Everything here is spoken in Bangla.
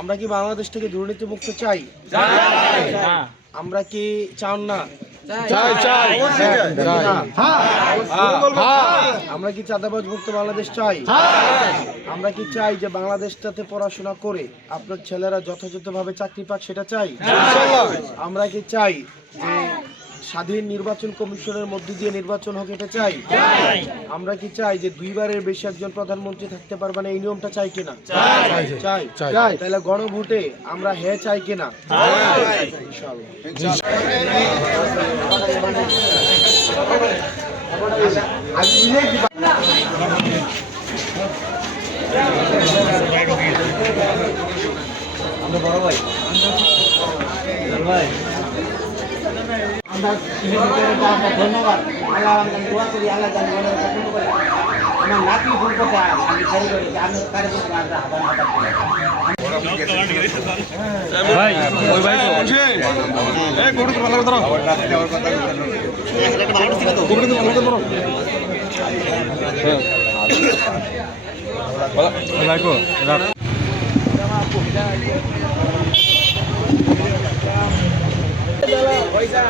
আমরা কি বাংলাদেশ থেকে দুর্নীতিমুক্ত চাই? আমরা কি চান না? আমরা কি চাঁদাবাজ মুক্ত বাংলাদেশ চাই? আমরা কি চাই যে বাংলাদেশটাতে পড়াশোনা করে আপনার ছেলেরা যথাযথভাবে চাকরি পাক, সেটা চাই? আমরা কি চাই যে স্বাধীন নির্বাচন কমিশনের মধ্য দিয়ে নির্বাচন হোক, এটা চাই? আমরা কি চাই যে দুইবারের বেশি একজন প্রধানমন্ত্রী থাকতে পারবে না, এই নিয়মটা চাই কিনা? চাই। তাহলে গণভোটে আমরা হ্যাঁ চাই কিনা? আমরা বড় ভাই আমরা ধন্যবাদ। আল্লাহ দোয়া করি, আল্লাহ জানি আমার নাতি ভুল কথা আমি খাই করি আমি কারে ভাই ওই ভাই এই কোড় তো ভালো ধরো রাতে আর কথা একটা ভালো ছিল তো কোড় তো ভালো ধরো হ্যাঁ ভাই কো রাত পয়সা